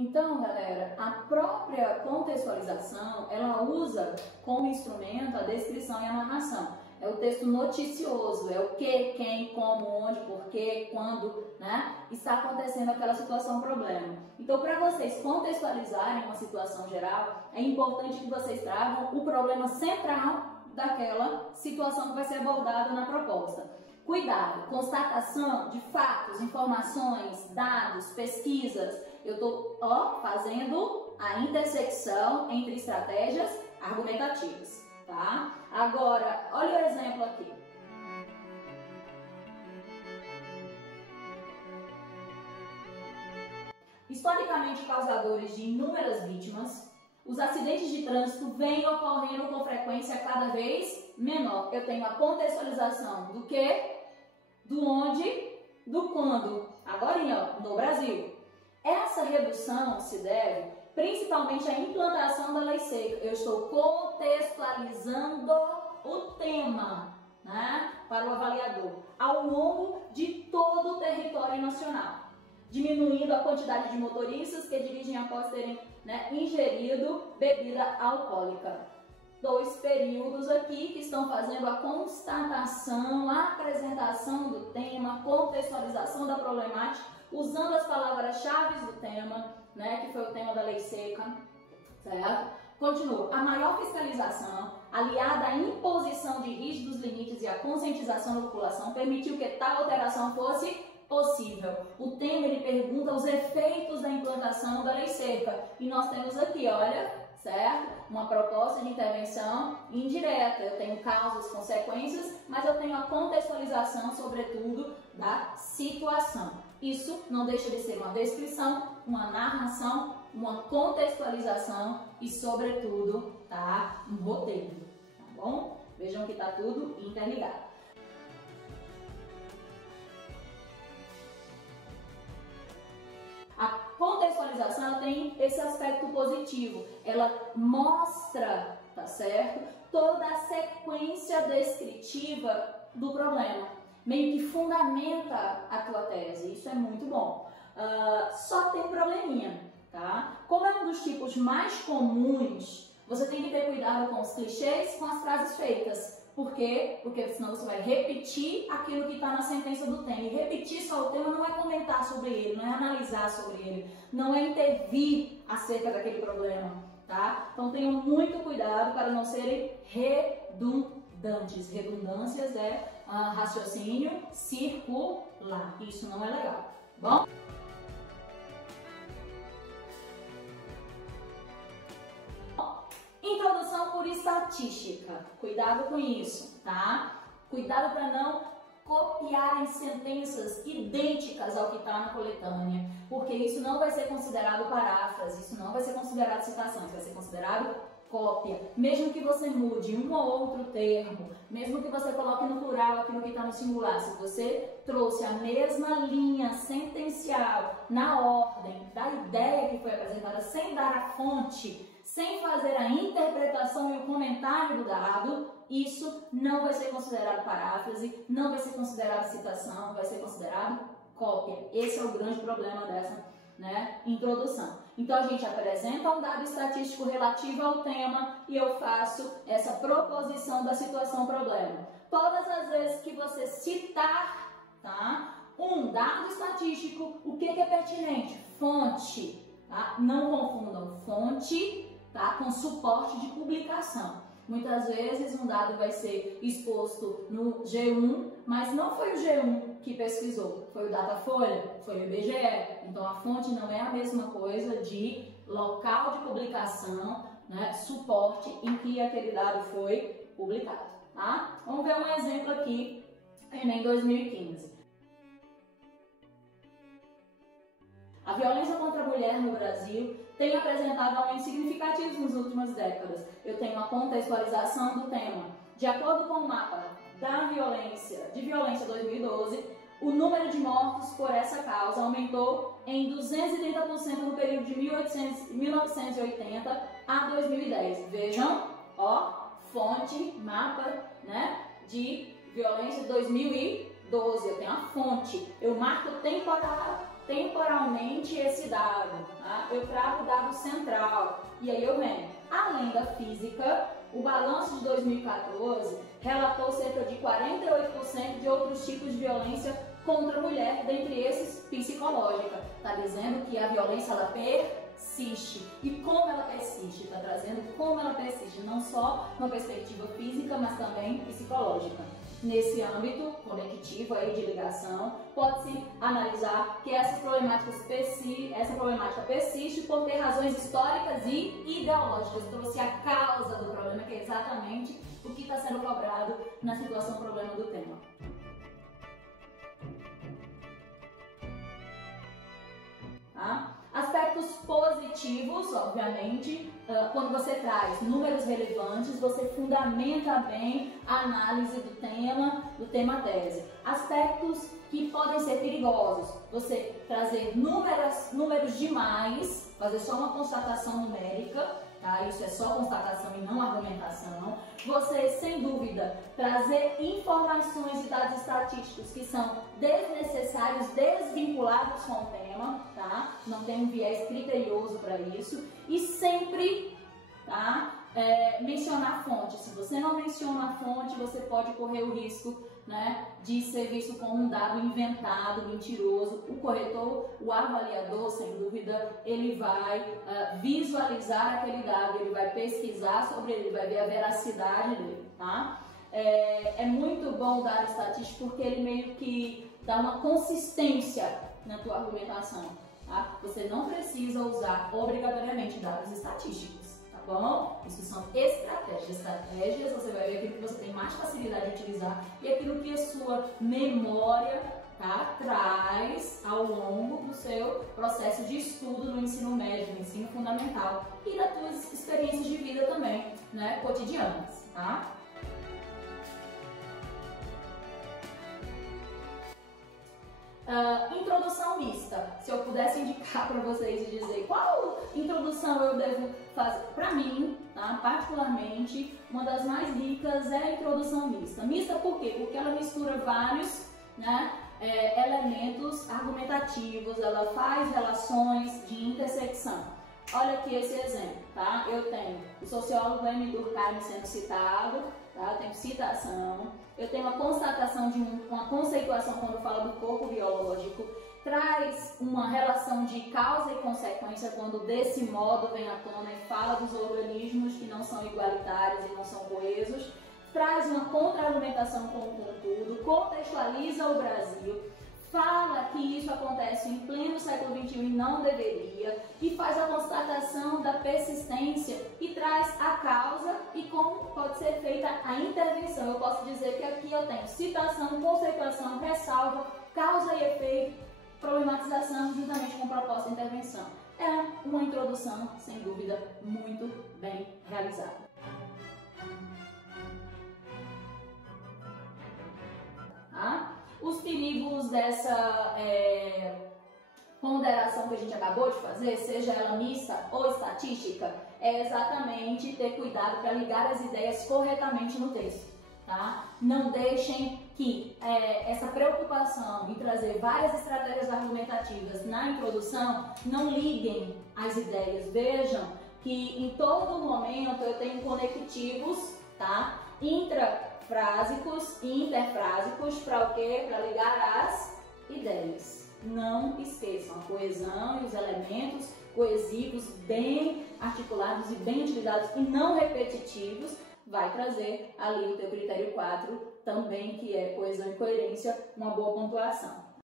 Então, galera, a própria contextualização, ela usa como instrumento a descrição e a narração. É o texto noticioso, é o que, quem, como, onde, porquê, quando, né, está acontecendo aquela situação, problema. Então, para vocês contextualizarem uma situação geral, é importante que vocês tragam o problema central daquela situação que vai ser abordada na proposta. Cuidado, constatação de fatos, informações, dados, pesquisas. Eu estou fazendo a intersecção entre estratégias argumentativas, tá? Agora, olha o exemplo aqui. Historicamente causadores de inúmeras vítimas, os acidentes de trânsito vêm ocorrendo com frequência cada vez menor. Eu tenho a contextualização do que, do onde, do quando. Agora, no Brasil. Essa redução se deve principalmente à implantação da lei seca. Eu estou contextualizando o tema, né, para o avaliador ao longo de todo o território nacional, diminuindo a quantidade de motoristas que dirigem após terem, né, ingerido bebida alcoólica. Dois períodos aqui que estão fazendo a constatação, a apresentação do tema, contextualização da problemática, usando as palavras-chave do tema, né, que foi o tema da lei seca, certo? Continua. A maior fiscalização, aliada à imposição de rígidos limites e à conscientização da população, permitiu que tal alteração fosse possível. O tema, ele pergunta os efeitos da implantação da lei seca. E nós temos aqui, olha, certo? Uma proposta de intervenção indireta. Eu tenho causas, consequências, mas eu tenho a contextualização, sobretudo, da situação. Isso não deixa de ser uma descrição, uma narração, uma contextualização e, sobretudo, tá, um roteiro, tá bom? Vejam que tá tudo interligado. A contextualização, ela tem esse aspecto positivo, ela mostra, tá certo, toda a sequência descritiva do problema, meio que fundamenta a tua tese, isso é muito bom. Só tem um probleminha, tá? Como é um dos tipos mais comuns, você tem que ter cuidado com os clichês, com as frases feitas. Por quê? Porque senão você vai repetir aquilo que está na sentença do tema. E repetir só o tema não é comentar sobre ele, não é analisar sobre ele, não é intervir acerca daquele problema, tá? Então tenham muito cuidado para não serem redundantes. Redundâncias é raciocínio circular. Isso não é legal, tá bom? Introdução por estatística. Cuidado com isso, tá? Cuidado para não copiarem sentenças idênticas ao que está na coletânea, porque isso não vai ser considerado paráfrase, isso não vai ser considerado citação, isso vai ser considerado cópia. Mesmo que você mude um ou outro termo, mesmo que você coloque no plural aquilo que está no singular, se você trouxe a mesma linha sentencial na ordem da ideia que foi apresentada, sem dar a fonte, sem fazer a interpretação e o comentário do dado, isso não vai ser considerado paráfrase, não vai ser considerado citação, vai ser considerado cópia. Esse é o grande problema dessa, né, introdução. Então a gente apresenta um dado estatístico relativo ao tema e eu faço essa proposição da situação problema. Todas as vezes que você citar, tá, um dado estatístico, o que é pertinente? Fonte, tá? Não confundam fonte, tá, com suporte de publicação. Muitas vezes um dado vai ser exposto no G1, mas não foi o G1 que pesquisou, foi o Datafolha, foi o IBGE. Então a fonte não é a mesma coisa de local de publicação, né, suporte em que aquele dado foi publicado, tá? Vamos ver um exemplo aqui, Enem 2015. A violência contra a mulher no Brasil tem apresentado aumentos significativos nas últimas décadas. Eu tenho uma contextualização do tema. De acordo com o mapa de violência 2012, o número de mortos por essa causa aumentou em 230% no período de 1980 a 2010. Vejam, ó, fonte, mapa, né, de violência 2012. Eu tenho a fonte, eu marco temporal temporalmente esse dado, tá? Eu trago o dado central e aí eu venho. Além da física, o balanço de 2014 relatou cerca de 48% de outros tipos de violência contra a mulher, dentre esses psicológica. Está dizendo que a violência ela persiste. E como ela persiste? Está trazendo como ela persiste, não só uma perspectiva física, mas também psicológica. Nesse âmbito conectivo aí de ligação, pode-se analisar que essa problemática persiste por ter razões históricas e ideológicas. Trouxe a causa do problema, que é exatamente o que está sendo cobrado na situação problema do tema. Tá? Aspectos positivos, obviamente, quando você traz números relevantes, você fundamenta bem a análise do tema tese. Aspectos que podem ser perigosos, você trazer números demais, fazer só uma constatação numérica, tá? Isso é só constatação e não argumentação. Você, sem dúvida, trazer informações e dados estatísticos que são desnecessários, desvinculados com o tema, tá? Não tem um viés criterioso para isso. E sempre, tá? Mencionar a fonte. Se você não menciona a fonte, você pode correr o risco, né, de ser visto como um dado inventado, mentiroso. O corretor, o avaliador, sem dúvida, ele vai visualizar aquele dado, ele vai pesquisar sobre ele, vai ver a veracidade dele, tá? É muito bom o dado estatístico porque ele meio que dá uma consistência na tua argumentação, tá? Você não precisa usar obrigatoriamente dados estatísticos. Bom, isso são estratégias. Estratégias, você vai ver aquilo que você tem mais facilidade de utilizar e aquilo que a sua memória, tá, traz ao longo do seu processo de estudo no ensino médio, no ensino fundamental e das suas experiências de vida também, né, cotidianas, tá? Introdução mista. Se eu pudesse indicar para vocês e dizer qual introdução eu devo fazer, para mim, tá, particularmente, uma das mais ricas é a introdução mista. Mista por quê? Porque ela mistura vários, né, elementos argumentativos, ela faz relações de intersecção. Olha aqui esse exemplo, tá? Eu tenho o sociólogo Emile Durkheim sendo citado, tá? Eu tenho citação, eu tenho uma constatação de uma conceituação quando fala do corpo biológico, traz uma relação de causa e consequência quando desse modo vem à tona e fala dos organismos que não são igualitários e não são coesos, traz uma contra-argumentação com o contudo, contextualiza o Brasil, fala que isso acontece em pleno século XXI e não deveria, e faz a constatação da persistência e traz a causa e como pode ser feita a intervenção. Eu posso dizer que aqui eu tenho citação, conceituação, ressalva, causa e efeito, problematização juntamente com proposta de intervenção. É uma introdução, sem dúvida, muito bem realizada. Tá? Os perigos dessa ponderação que a gente acabou de fazer, seja ela mista ou estatística, é exatamente ter cuidado para ligar as ideias corretamente no texto. Tá? Não deixem que essa preocupação em trazer várias estratégias argumentativas na introdução não liguem as ideias. Vejam que em todo momento eu tenho conectivos, tá? Intrafrásicos e interfrásicos para o quê? Para ligar as ideias. Não esqueçam a coesão e os elementos coesivos bem articulados e bem utilizados e não repetitivos vai trazer ali o teu critério 4 também, que é coesão e coerência, uma boa pontuação.